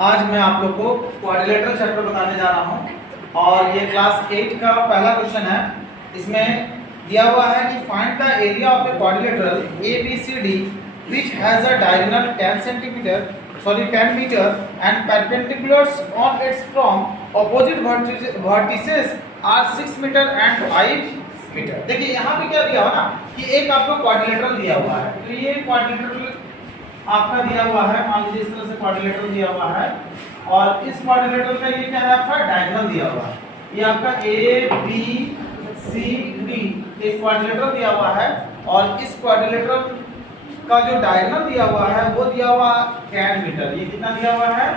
आज मैं आप लोग को क्वाड्रिलेटरल चैप्टर बताने जा रहा हूं और ये क्लास 8 का पहला क्वेश्चन है। इसमें दिया हुआ है कि find the area of a quadrilateral ABCD which has a diagonal 10 meter and perpendiculars on its from opposite vertices are 6 meter and 5 metre. देखिए यहाँ पे क्या दिया हुआ ना कि एक आपको क्वाड्रिलेटरल दिया हुआ है, तो ये क्वाड्रिलेटरल आपका दिया हुआ है। मान लीजिए इस तरह से क्वाड्रिलेटरल दिया हुआ है और इस क्वाड्रिलेटरल का ये क्या है, आपका डायगोनल दिया हुआ है। ये आपका ABCD एक क्वाड्रिलेटरल दिया हुआ है और इस क्वाड्रिलेटरल का जो डायगोनल दिया हुआ है वो दिया हुआ 10 मीटर। ये कितना दिया हुआ है,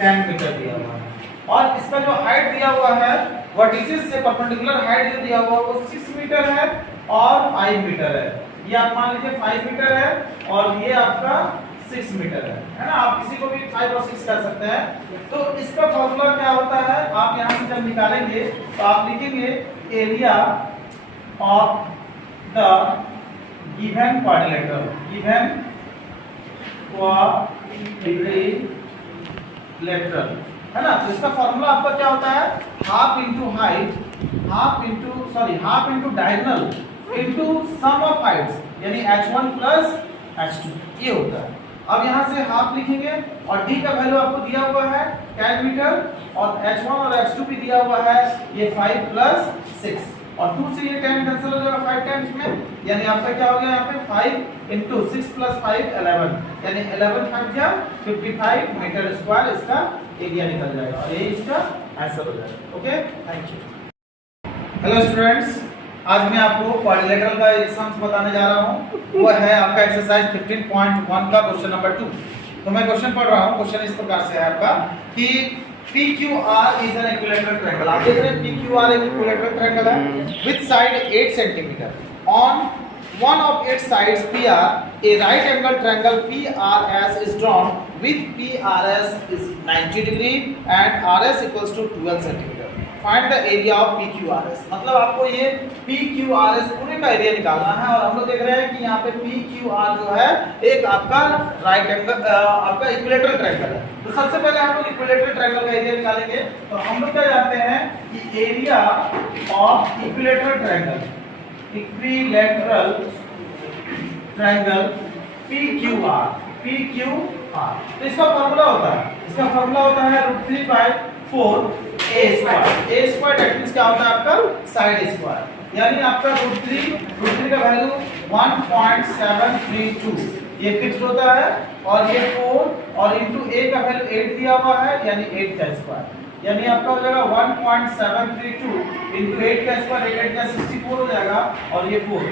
10 मीटर दिया हुआ है। और इसका जो हाइट दिया हुआ है वर्टिसेस से परपेंडिकुलर हाइट जो दिया हुआ है वो 6 मीटर है और 5 मीटर है। ये आप मान लीजिए 5 मीटर है और ये आपका 6 मीटर है ना। आप किसी को भी 5 और 6 कर सकते हैं। तो इसका फॉर्मूला क्या होता है, आप यहाँ से जब निकालेंगे तो आप लिखेंगे area of the given quadrilateral, given quadrilateral है ना। तो इसका फॉर्मूला आपका क्या होता है, half into height, half into diagonal into sum of heights यानी h1 प्लस h2 ये होता है। अब यहाँ से हाफ लिखेंगे और d का वैल्यू आपको दिया हुआ है 10 मीटर और h1 और h2 भी दिया हुआ है ये 5 प्लस 6 और 2 से ये 10 कैंसिल हो जाएगा 5 टाइम्स में, यानी आपका क्या हो गया यहाँ पे 5 इंटू 6 प्लस 5 11 यानी 11 5 जा 55 मीटर स्क्वायर इसका एरिया निकल जाएगा और ये इसका आंसर हो जाएगा। Okay, thank you. Hello students, आज मैं आपको क्वाड्रिलेटरल का एक सम्स बताने जा रहा हूँ। वो है आपका एक्सरसाइज 15.1 का क्वेश्चन नंबर 2। तो मैं क्वेश्चन पढ़ रहा हूँ। क्वेश्चन इस प्रकार से है आपका कि PQR is an equilateral triangle। आप देख रहे हैं PQR एक equilateral triangle है with side 8 cm। On one of its sides PR, a right angle triangle PRS is drawn with PRS is 90 degree and RS equals to 12 cm। Find the area of PQRS। मतलब आपको ये PQRS पूरे का area निकालना है और हम लोग देख रहे हैं कि यहाँ पे PQR जो है एक आपका राइट एंगल आपका इक्विलेटरल ट्रायंगल है। तो सबसे पहले हम लोग इक्विलेटरल ट्रायंगल का एरिया निकालेंगे। तो हम लोग क्या जानते हैं कि area of equilateral triangle PQR। तो इसका फॉर्मूला होता है √3/4 a स्क्वायर दैट मींस क्या होता है आपका साइड स्क्वायर, यानी आपका √3 का वैल्यू 1.732 ये फिक्स्ड होता है और ये 4 और इनटू a का वैल्यू 8 दिया हुआ है यानी 8 का स्क्वायर, यानी आपका हो जाएगा 1.732 इनटू 8 का स्क्वायर 8 का 64 हो जाएगा और ये 4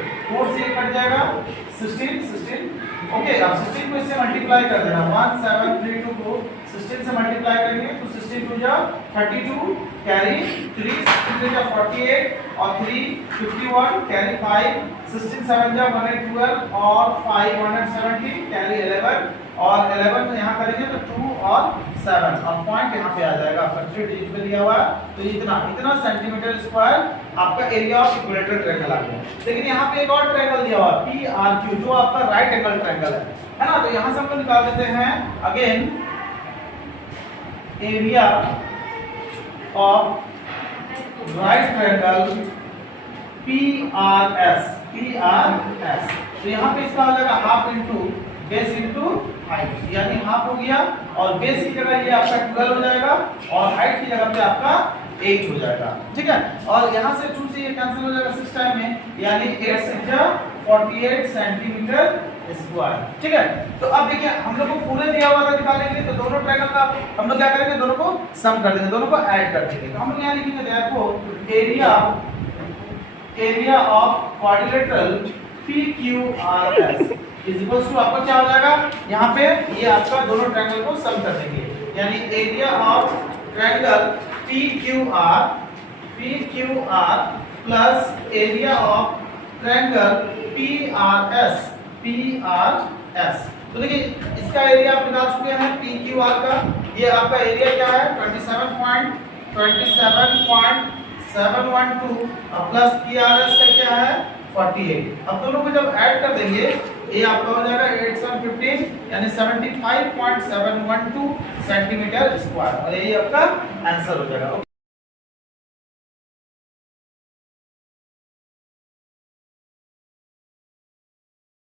से कट जाएगा 16। ओके, आप 16 को इससे मल्टीप्लाई कर देना। 1732 को 16 से मल्टीप्लाई करेंगे तो 16 टू जा 32 कैरी 3 16 जा 48 और 3 51 कैरी 5 16 7 जा 112 और 5 170 कैरी 11 और 11 में यहाँ करेंगे तो 2 और 7 और पॉइंट यहाँ पे आ जाएगा आपका 3 डिजिट पे दिया हुआ है। तो इतना सेंटीमीटर स्क्वायर आपका एरिया ऑफ इक्विलेटरल ट्रायंगल आ गया। लेकिन यहाँ पे एक और ट्रायंगल दिया हुआ है PRQ जो आपका राइट एंगल ट्रायंगल है ना। तो यहाँ से हम लोग निकाल देते हैं again area of right triangle PRS। तो यहाँ पे इसका हो जाएगा half into base into height, यानी हाफ हो गया और बेस की जगह ये आपका 12 हो जाएगा और हाइट की जगह पे आपका 8 हो जाएगा। ठीक है, और यहाँ से 2 से ये कैंसिल हो जाएगा 6 टाइम में, यानी 8 से 48 सेंटीमीटर स्क्वायर। ठीक है, तो अब देखिए हम लोग को पूरे दिया हुआ था निकालेंगे तो दोनों ट्रायंगल का हम लोग क्या करेंगे, दोनों को सम कर देंगे, दोनों को ऐड कर देंगे। तो हम लोग यहाँ लिखेंगे देखो area of quadrilateral PQRS is equals to आपका क्या हो जाएगा, यहाँ पे ये आपका दोनों ट्रायंगल को सम कर देंगे, यानी area of triangle PQR plus area of triangle PRS। तो देखिए इसका एरिया आप निकाल चुके हैं PQR का। ये आपका एरिया क्या है 27.712 और प्लस PRS का क्या है 48। अब दोनों को जब ऐड कर देंगे ये आपका हो जाएगा 8 7 15 यानी 75.712 सेंटीमीटर स्क्वायर और यही आपका आंसर हो जाएगा। ओके।